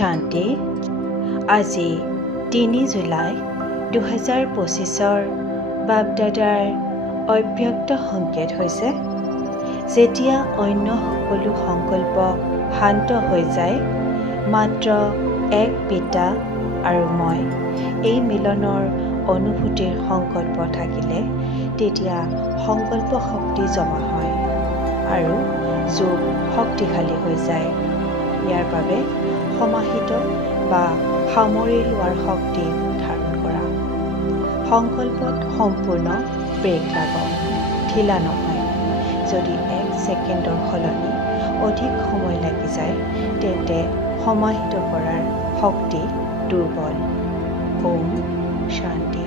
শান্তি। আজি 3 জুলাই 2025 বাপদাদাৰ অব্যক্ত সংকেত হৈছে, যেতিয়া অন্য সকলো সংকল্প শান্ত হৈ যায়, মাত্ৰ এক পিতা আৰু মই এই মিলনৰ অনুভূতিৰ সংকল্প থাকিলে, তেতিয়া সংকল্প শক্তি জমা হয় আৰু যোগ শক্তিশালী হৈ যায়। ইয়াৰ বাবে সমাহিত বা সামৰি লোৱাৰ শক্তি ধাৰণ কৰা। সংকল্পত সম্পূৰ্ণ ব্ৰেক লাগক, ঢিলা নহয়। যদি 1 ছেকেণ্ডৰ সলনি অধিক সময় লাগি যায়, তেন্তে সমাহিত কৰাৰ শক্তি দুৰ্বল। ওম শান্তি।